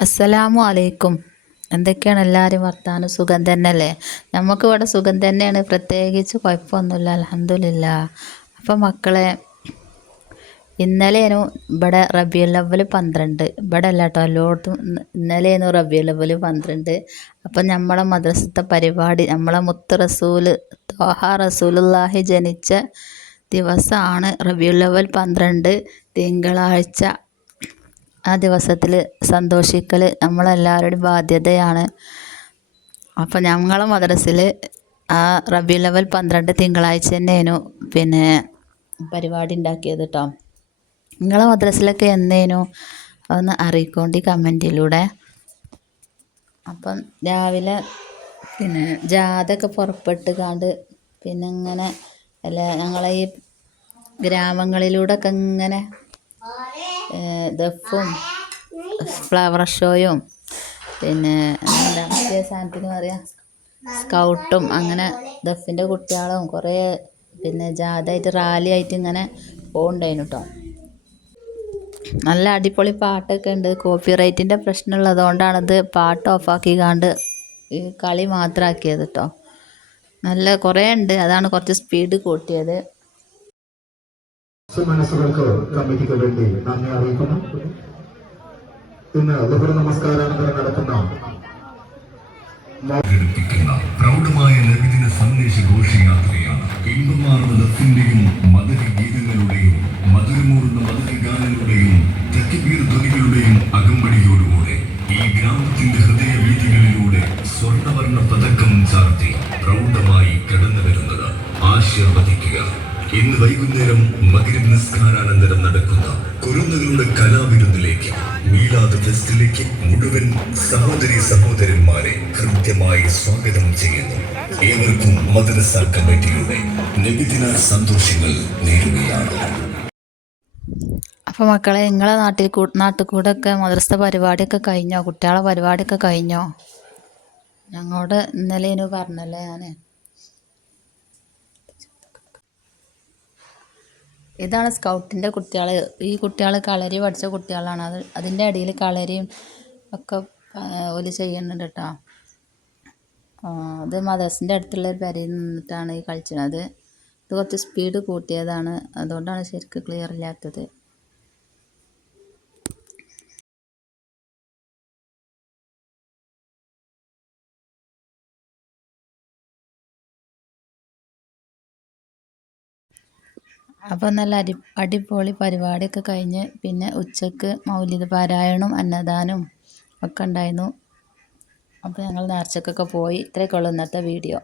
അസ്സലാമു അലൈക്കും. എന്തൊക്കെയാണ് എല്ലാവരും വർത്താനം? സുഖം തന്നെ അല്ലേ നമുക്ക് ഇവിടെ സുഖം തന്നെയാണ്. പ്രത്യേകിച്ച് കുഴപ്പമൊന്നുമില്ല. അലഹമില്ല അപ്പം മക്കളെ ഇന്നലെയാണ് ഇവിടെ റബിയുൽ അവൽ പന്ത്രണ്ട്. ഇവിടെ അല്ല കേട്ടോ. എല്ലായിടത്തും ഇന്നലെയായിരുന്നു റബിയുൽ അവൽ പന്ത്രണ്ട്. അപ്പം നമ്മളെ മദ്രസത്തെ പരിപാടി നമ്മളെ മുത്ത് റസൂൽ തോഹ റസൂലുള്ളാഹി ജനിച്ച ദിവസമാണ് റബിയുൽ അവൽ പന്ത്രണ്ട്. തിങ്കളാഴ്ച ആ ദിവസത്തിൽ സന്തോഷിക്കൽ നമ്മളെല്ലാവരുടെയും ബാധ്യതയാണ്. അപ്പോൾ ഞങ്ങളെ മദ്രസിൽ ആ റബി ലെവൽ പന്ത്രണ്ട് തിങ്കളാഴ്ച തന്നെയായിരുന്നു പിന്നെ പരിപാടി ഉണ്ടാക്കിയത് കേട്ടോ നിങ്ങളെ മദ്രസിലൊക്കെ എന്നേനു അതൊന്ന് അറിയിക്കോണ്ടി കമന്റിലൂടെ അപ്പം രാവിലെ പിന്നെ ജാതൊക്കെ പുറപ്പെട്ട് കാണ്ട് പിന്നെ ഇങ്ങനെ അല്ല ഞങ്ങളെ ഈ ഗ്രാമങ്ങളിലൂടെ ഒക്കെ ഇങ്ങനെ ദഫും ഫ്ലവർ ഷോയും പിന്നെ എന്താ മറ്റേ സാധനത്തിന് പറയുക സ്കൗട്ടും അങ്ങനെ ദഫിന്റെ കുട്ടികളും കുറേ പിന്നെ ജാഥയായിട്ട് റാലി ആയിട്ട് ഇങ്ങനെ പോകുന്നുണ്ടായിരുന്നു കേട്ടോ നല്ല അടിപൊളി പാട്ടൊക്കെ ഉണ്ട്. കോപ്പി റൈറ്റിന്റെ പ്രശ്നമുള്ളത് കൊണ്ടാണിത് പാട്ട് ഓഫാക്കി കാണ്ട് ഈ കളി മാത്രമാക്കിയത് കേട്ടോ നല്ല കുറേ ഉണ്ട്. അതാണ് കുറച്ച് സ്പീഡ് കൂട്ടിയത്. മനസ്സുകൾക്ക് കമ്മിറ്റിക്ക് വേണ്ടി നന്ദി അറിയിക്കുന്നു. ഇന്ന് ദുഹർ നമസ്കാരാനന്തരം നടത്തുന്ന പ്രൗഢമായ നബിദിന സന്ദേശ ഘോഷയാത്രയാണ് ഇമ്പമാർന്ന ലഫിന്റെയും മധുര ഗീതങ്ങളുടെയും മധുരമൂർന്ന മധുര ഗാനങ്ങളുടെയും തെറ്റുപീർ ധ്വനികളുടെയും അകമ്പടിയോടുകൂടെ ഈ ഗ്രാമത്തിന്റെ ഹൃദയ വീതികളിലൂടെ സ്വർണവർണ പതക്കം ചാർത്തി പ്രൗഢമായി കടന്നു വരുന്നത് ആശീർവദിക്കുക. ഇന്ന് വൈകുന്നേരം മകരം നിസ്കാരാനന്തരം നടക്കുന്ന കുരുന്നുകളുടെ കലാവിരുന്നിലേക്ക് മീലാദ് ഫെസ്റ്റിലേക്ക് മുഴുവൻ സഹോദരി സഹോദരന്മാരെ കൃത്യമായി സ്വാഗതം ചെയ്യുന്നു. ഏവർക്കും മദ്രസ കമ്മിറ്റിയുടെ നബിദിന സന്തോഷങ്ങൾ നേരുകയാണ്. അപ്പോൾ മക്കളെ നിങ്ങളെ നാട്ടിൽ കൂ കൂടെ ഒക്കെ മദ്രസ പരിപാടിയൊക്കെ കഴിഞ്ഞോ? കുട്ടികളെ പരിപാടിയൊക്കെ കഴിഞ്ഞോ? ഞങ്ങളോട് ഇന്നലെ ഇനി പറഞ്ഞല്ലേ ഞാൻ ഇതാണ് സ്കൗട്ടിന്റെ കുട്ടികൾ ഈ കുട്ടികൾ കളരി പഠിച്ച കുട്ടികളാണ്. അത് അതിന്റെ ഇടയിൽ കളരിയും ഒക്കെ ഓൽ ചെയ്യുന്നുണ്ട് കേട്ടോ അത് മദേഴ്സിന്റെ അടുത്തുള്ള ഒരു പെരയിൽ നിന്നിട്ടാണ് ഈ കളിച്ചത്. ഇത് കുറച്ച് സ്പീഡ് കൂട്ടിയതാണ്. അതുകൊണ്ടാണ് ശരിക്കും ക്ലിയർ ഇല്ലാത്തത്. അപ്പോൾ നല്ല അടി അടിപൊളി പരിപാടിയൊക്കെ കഴിഞ്ഞ് പിന്നെ ഉച്ചയ്ക്ക് മൗലിക പാരായണവും അന്നദാനവും ഒക്കെ ഉണ്ടായിരുന്നു. അപ്പോൾ ഞങ്ങൾ നേർച്ചക്കൊക്കെ പോയി. ഇത്രയൊക്കെ ഉള്ളൂ ഇന്നത്തെ വീഡിയോ.